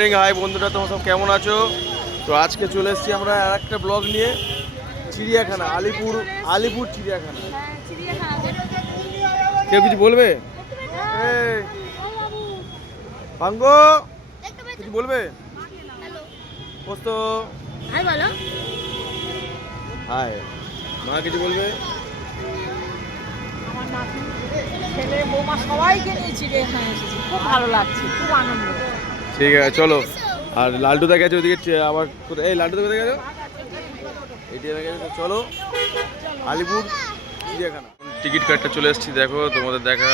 Morning. High বন্ধুরা, তোমরা সব কেমন আছো? তো আজকে চলে এসেছি আমরা আর একটা ব্লগ নিয়ে, চিড়িয়াখানা, আলিপুর চিড়িয়াখানা। কেউ কিছু বলবে? পাঙ্গ কিছু বলবে? পোস্ত হাই বলো। হাই। মা কিছু বলবে? আমার নাতি, ছেলে, বৌমা সবাইকে নিয়ে চিড়িয়াখানা এসেছি, খুব ভালো লাগছে, খুব আনন্দ। ঠিক আছে চলো। আর লালটু দা গেছে ওদিকে আবার কোথায়? এই লালটু দা কোথায় গেছে? এটিএমে গেছে। চলো আলিপুর চিড়িয়াখানা। টিকিট কাটতে চলে এসেছি, দেখো তোমাদের দেখা।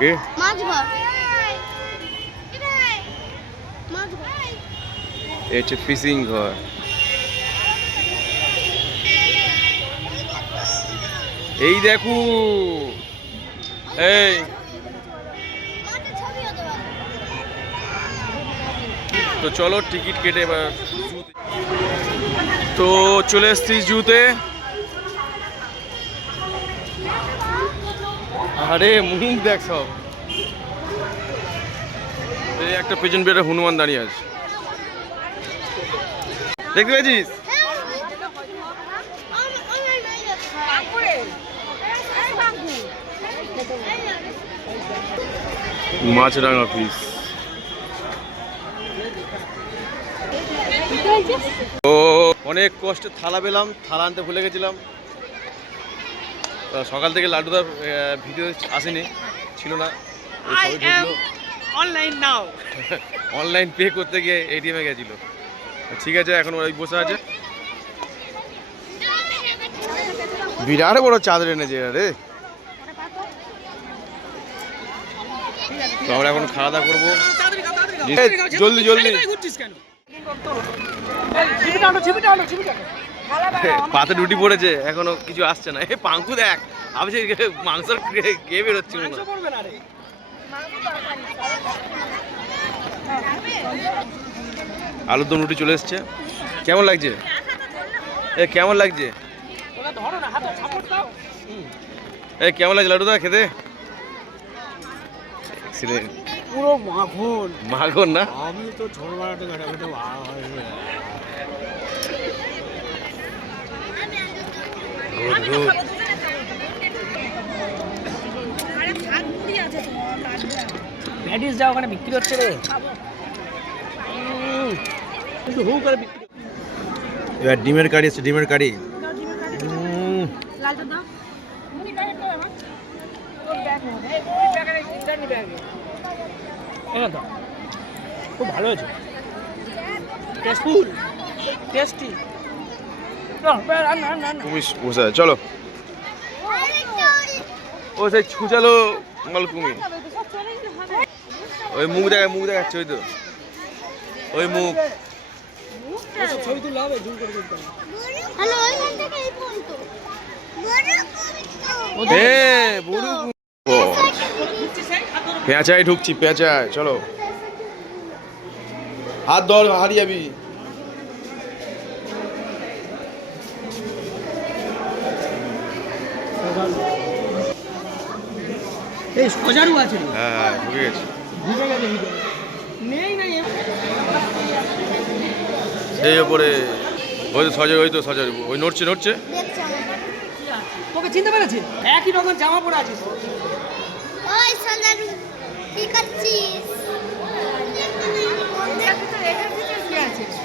কে? এই হচ্ছে ফিশিং ঘর। এই দেখো, এই তো চলো টিকিট কেটে এবার তো চলে এসছি জুতে। আরে মুখ দেখ সব। এই একটা পেছন পেটে হনুমান দাঁড়িয়ে আছে, দেখতে পেয়েছিস? মাছরাঙা ফিশ। ও অনেক কষ্টে থালা পেলাম, থালা আনতে ভুলে গেছিলাম। সকাল থেকে লাড্ডুদার ভিডিও আসেনি, ছিল না। অনলাইন পে করতে গিয়ে এটিএমে গেছিল। ঠিক আছে, এখন ওই বসে আছে। বিরাট বড় চাদর এনেছে রে। তো আমরা এখন খাওয়া দাওয়া করবো। জলদি জলদি। পাতে রুটি পড়েছে, এখনো কিছু আসছে না। এই পাঙ্কু দেখ, আমি মাংস কে বেরোচ্ছি না। আলুর দম রুটি চলে এসছে। কেমন লাগছে? এ কেমন লাগছে? এই কেমন লাগছে লাড্ডুদা খেতে? পুরো মাখন মাখন না? আমি তো ছোটবেলাতে ঘাটাঘাটে প্যাটিস যা ওখানে বিক্রি হচ্ছে রে, কিন্তু হু করে বিক্রি। এবার ডিমের কারি আছে, ডিমের কারি। খুব ভালো হয়েছে, টেস্টফুল, টেস্টি। বসে চলো। ও সেই ছুচালো মাল কুমির। ওই মুখ দেখা, মুখ দেখাচ্ছে, ওই তো ওই মুখ। ছবি তুললে হবে, জুম করে করতে পেঁচায় ঢুকছি, পেঁচায়। চলো হাত ধর, হারিয়ে যাবি। এই সজারু আছে। হ্যাঁ ঢুকে গেছি। ঢুকে গেছে ভিতরে, নেই নাই সেই ওপরে ওই তো সজারু, ওই তো সজারু, ওই নড়ছে নড়ছে। তোকে চিনতে পেরেছি, একই রকম জামা পরে আছিস। ওই সজারু কি করছিস?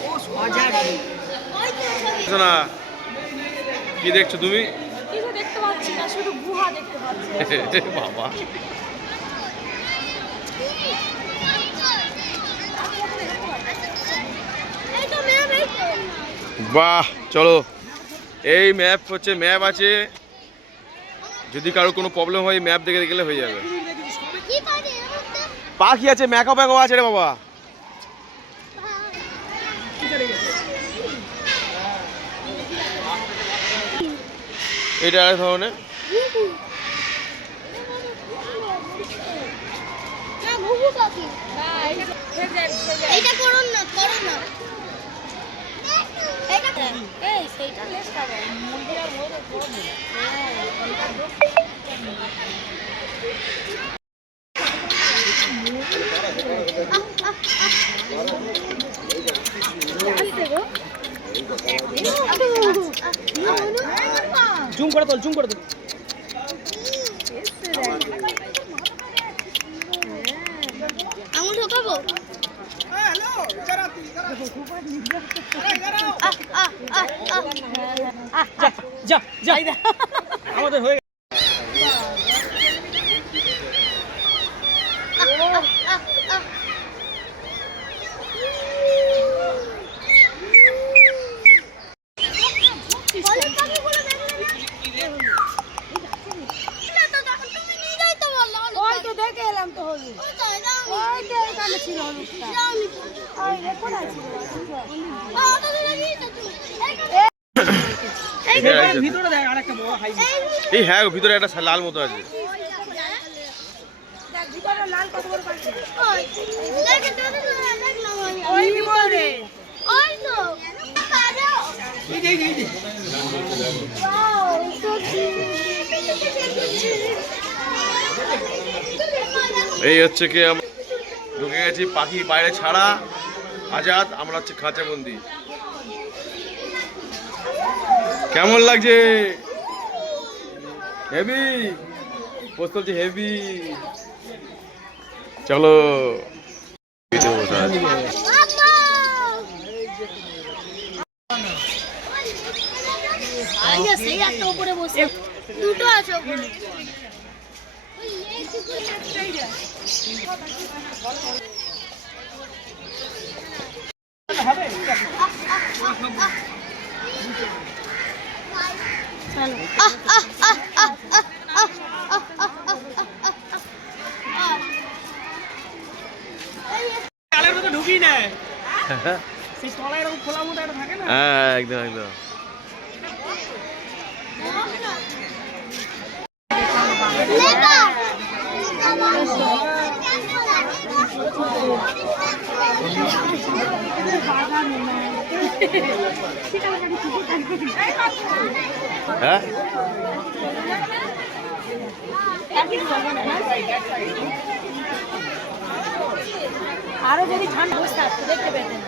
ও সজারু। না কি দেখছো তুমি? কিছু দেখতে পাচ্ছি না, শুধু গুহা দেখতে পাচ্ছি। বাবা বাহ। চলো, এই ম্যাপ হচ্ছে, ম্যাপ আছে, যদি কারোর কোনো প্রবলেম হয় ম্যাপ দেখে গেলে হয়ে যাবে। পাখি আছে, ম্যাকো প্যাকো আছে রে বাবা। এটা এক ধরনের। এইটা করুন না, করুন না। এইটা এই সেইটা লেস খাবে মুরগি আর মোর করুন। জুম করে তোল, জুম করে তোল। আঙুল ঢোকাবো? যা যা যা, আমাদের হয়ে ভিতরে দেখ আরেকটা বড় হাই। এই হ্যাঁ ভিতরে একটা লাল মতো আছে। এই হচ্ছে কি আমরা ঢুকে গেছি, পাখি বাইরে ছাড়া আজাদ, আমরা হচ্ছে খাঁচা বন্দি। কেমন লাগছে? হেভি বসতে হচ্ছে, হেভি। চলো সেই একটা উপরে বসে, দুটো আছে উপরে। কালের মতো ঢুকি না, সেই তলায় এরকম খোলা মতো একটা থাকে না। হ্যাঁ একদম একদম। হ্যাঁ আরো যদি ঠান্ডা বসে থাকতো দেখতে পেতেন।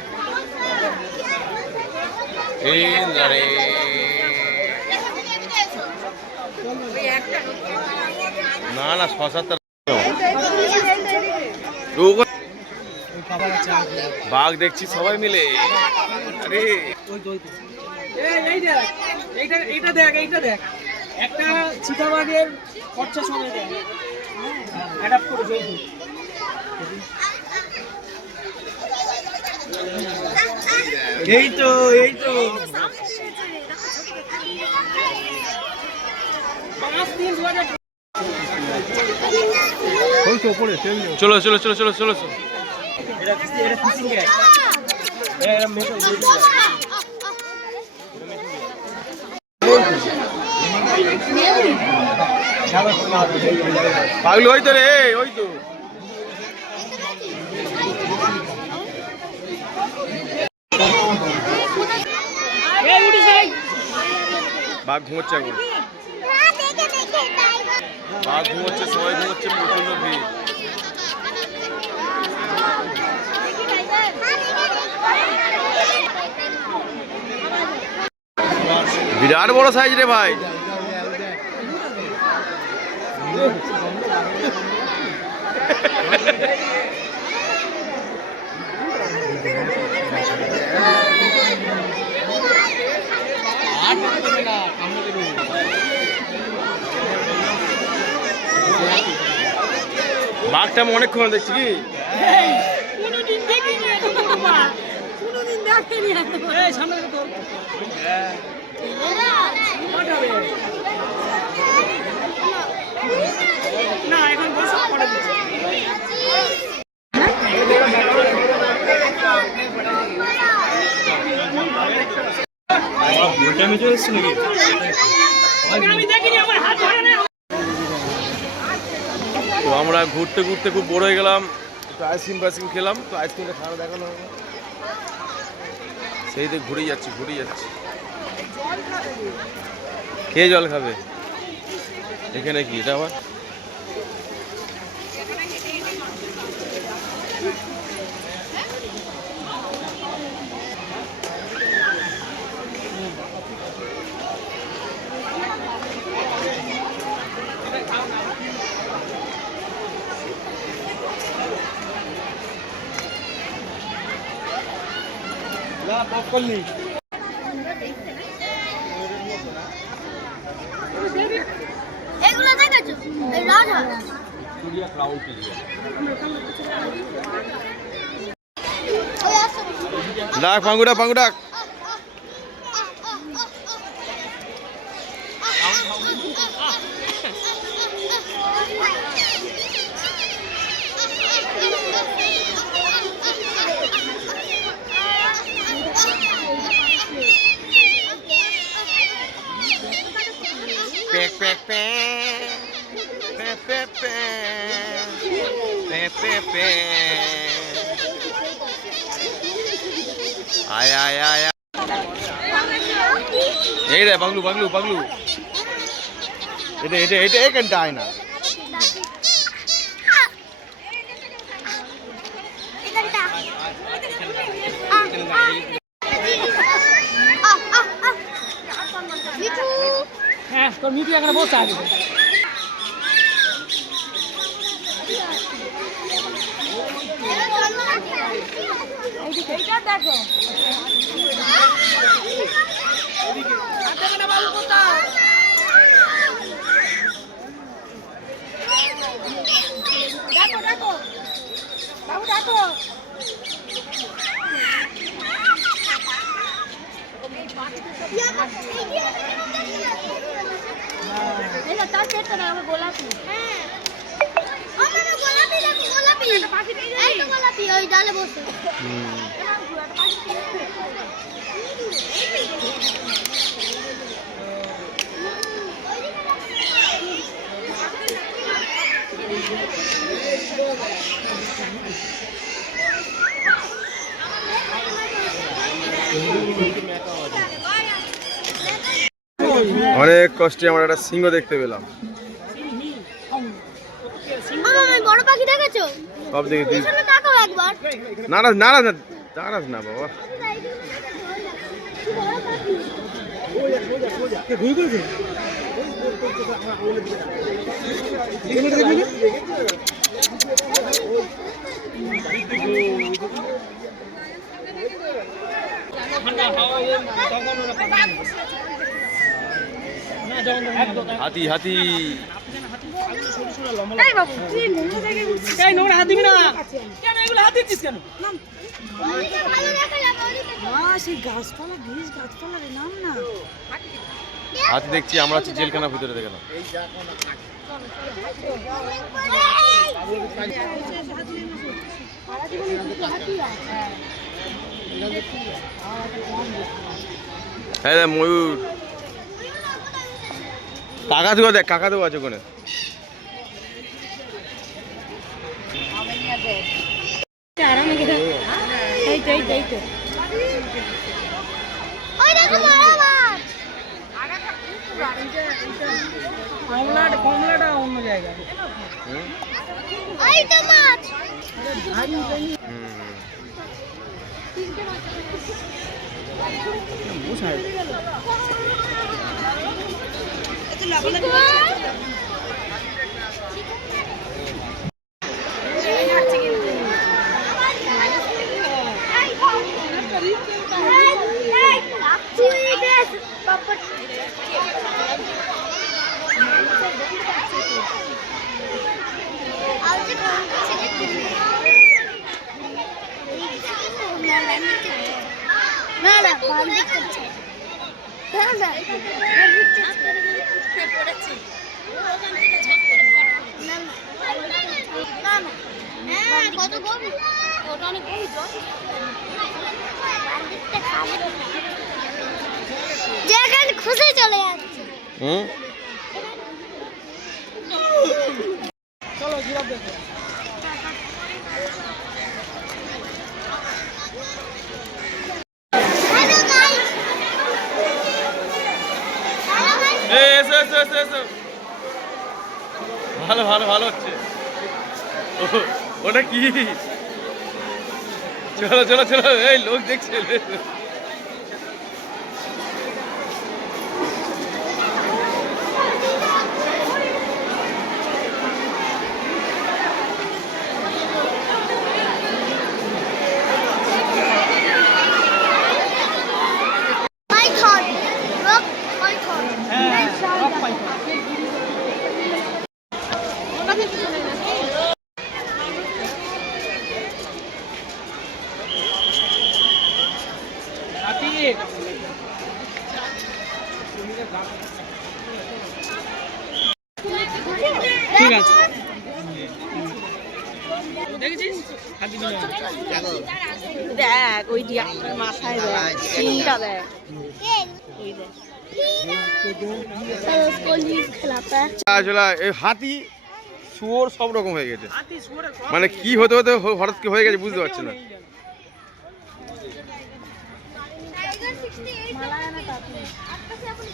না না 6-7টা বাঘ দেখছি সবাই মিলে। আরে এই দেখ, এইটা দেখ, এইটা দেখ, একটা চিতাবাঘের খরচা সময় দেয় অ্যাডাপ্ট করে জলদি। এই তো এই তো 5 দিন 2000। চলো চলো চলো চলো চলো। এটা ফিশিং গ্যাস, এটা মেশো। পাগলি ওই তো রে, ওই তো বাঘ ঘুমোচ্ছে এখন, বাঘ ঘুমোচ্ছে, সবাই ঘুমোচ্ছে, প্রচন্ড ভিড়। বিরাট বড় সাইজ রে ভাই। বাঘটা আমি অনেকক্ষণ দেখছি কি কোনোদিন দেখিনি এত বড় বাঘ, কোনোদিন দেখিনি এত বড়। এই সামনে তো না, এখন বসে পড়ে দিচ্ছি। তো আমরা ঘুরতে ঘুরতে খুব বড় হয়ে গেলাম, একটু আইসক্রিম ফাইসক্রিম খেলাম, তো আইসক্রিমটা খাওয়া দেখানো হবে, সেই তো ঘুরেই যাচ্ছি ঘুরেই যাচ্ছি। খেয়ে জল খাবে? এখানে কি এটা আবার? এগুলো দেখেছো এই রাজা ডাক পাঙ্গুডা পাঙ্গুডা Peck, peck, peck. Peck, peck, peck. Peck, peck, peck. Ay, ay, ay, ay. এই রে পাগলু পাগলু পাগলু এটা এখানটা আয় না হ্যাঁ তোর মিঠু এখানে বসে আছে এইটা দেখো বাবু কোথায় দেখো দেখো বাবু দেখো তার চেষ্টা না আমার গোলাপি হ্যাঁ আমার গোলাপি দেখো গোলাপি এই তো গোলাপি ওই ডালে বসে অনেক কষ্টে আমরা একটা সিংহ দেখতে পেলাম আমার বড় পাখি দেখেছো সব দেখে তুই পিছনে তাকাও একবার নারাজ নারাজ না নারাজ না বাবা হাতি হাতি এই বাবু তুই নোংরা জায়গায় ঘুরছিস এই নোংরা হাত দিবি না কেন এগুলো হাত দিচ্ছিস কেন ওদিকে ভালো দেখা যাবে ওদিকে সেই গাছপালা ভিজ গাছপালা রে নাম না হাতি দেখছি আমরা হচ্ছে জেলখানার ভিতরে দেখলাম হ্যাঁ ময়ূর কাকাতুয়া দেখ কাকাতুয়া আছে ওখানে ওই দেখো বড় মাছ কমলাটা অন্য জায়গায় ওই তো মাছ না না বান্ধি করছে না না পড়েছি ওখান থেকে ঝপ করে না না না হ্যাঁ কত গভীর ওটা অনেক গভীর জল বান্ধিতে খাবে যেখানে খুশি চলে যাচ্ছে চলো জিরাফ দেখো ভালো ভালো ভালো হচ্ছে ওটা কি চলো চলো চলো এই লোক দেখছে টিকিট ঠিক আছে দেখেছিস দেখ ওই ডিয়ারটার মাথায় দেখ চিন্তা দেখ ওই দেখ उसको लीव खिलाता है চলো এই হাতি শুয়োর সব রকম হয়ে গেছে, হাতি শুয়োরের সব মানে কি হতে হতে হঠাৎ কি হয়ে গেছে বুঝতে পারছি না। टाइगर 68 आपका से अपन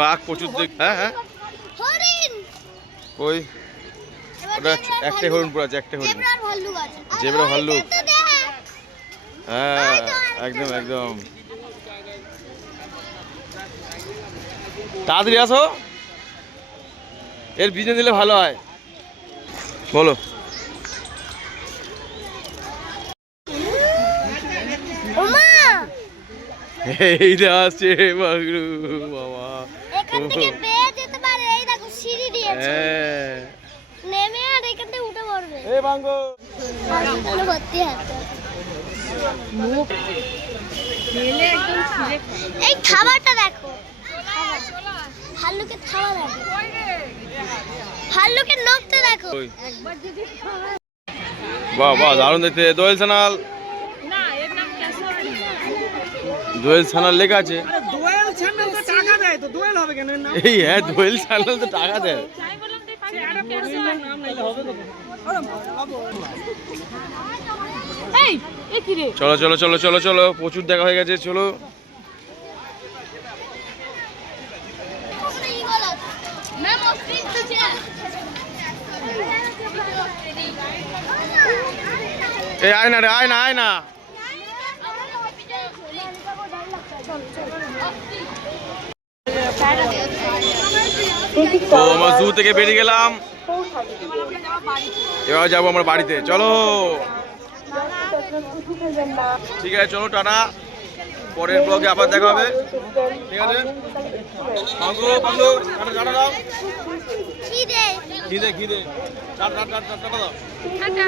বাঘ প্রচুর হ্যাঁ হ্যাঁ হরিণ ওই ওটা একটাই হরিণ পুরো আছে, একটাই হরিণ। জেব্রার ভাল্লুক আছে জেব্রা ভাল্লুক তো দেখ হ্যাঁ একদম একদম। তাড়াতাড়ি আসো, এর বিজনে দিলে ভালো হয়। বলো ওমা এইটা আছে বাগরু বাবা, এখান থেকে বেয়ে যেতে পারে এই দেখো সিঁড়ি দিয়েছে হ্যাঁ নেমে আর এখান থেকে উঠে পড়বে এই বাঙ্গো হসপিটালে ভর্তি আছে এই খাবারটা দেখো ভাল্লুকের খাবার দেখো ভাল্লুকের নখটা দেখো ওই। বাহ বাহ দারুণ দেখতে। দোয়েল সানাল, দোয়েল সানাল লেখা আছে। আরে দোয়েল চ্যানেল তো টাকা দেয়, তো দোয়েল হবে কেন এর নাম? এই হ্যাঁ দোয়েল সানাল তো টাকা দেয়। দোয়েলের নাম নাইলে হবে তো। এই এ কি রে চলো চলো চলো চলো চলো, প্রচুর দেখা হয়ে গেছে, চলো। मैम ऑफिस तो है এই আয় না রে, আয় না আয় না। তো আমরা জু থেকে বেরিয়ে গেলাম, এবার যাবো আমরা বাড়িতে। চলো ঠিক আছে, চলো টাটা, পরের ব্লগে আবার দেখা হবে, ঠিক আছে। পাঙ্গু পাঙ্গু টাটা টাটা দাও, খিদে খিদে খিদে টাটা টাটা টাটা দাও। টাটা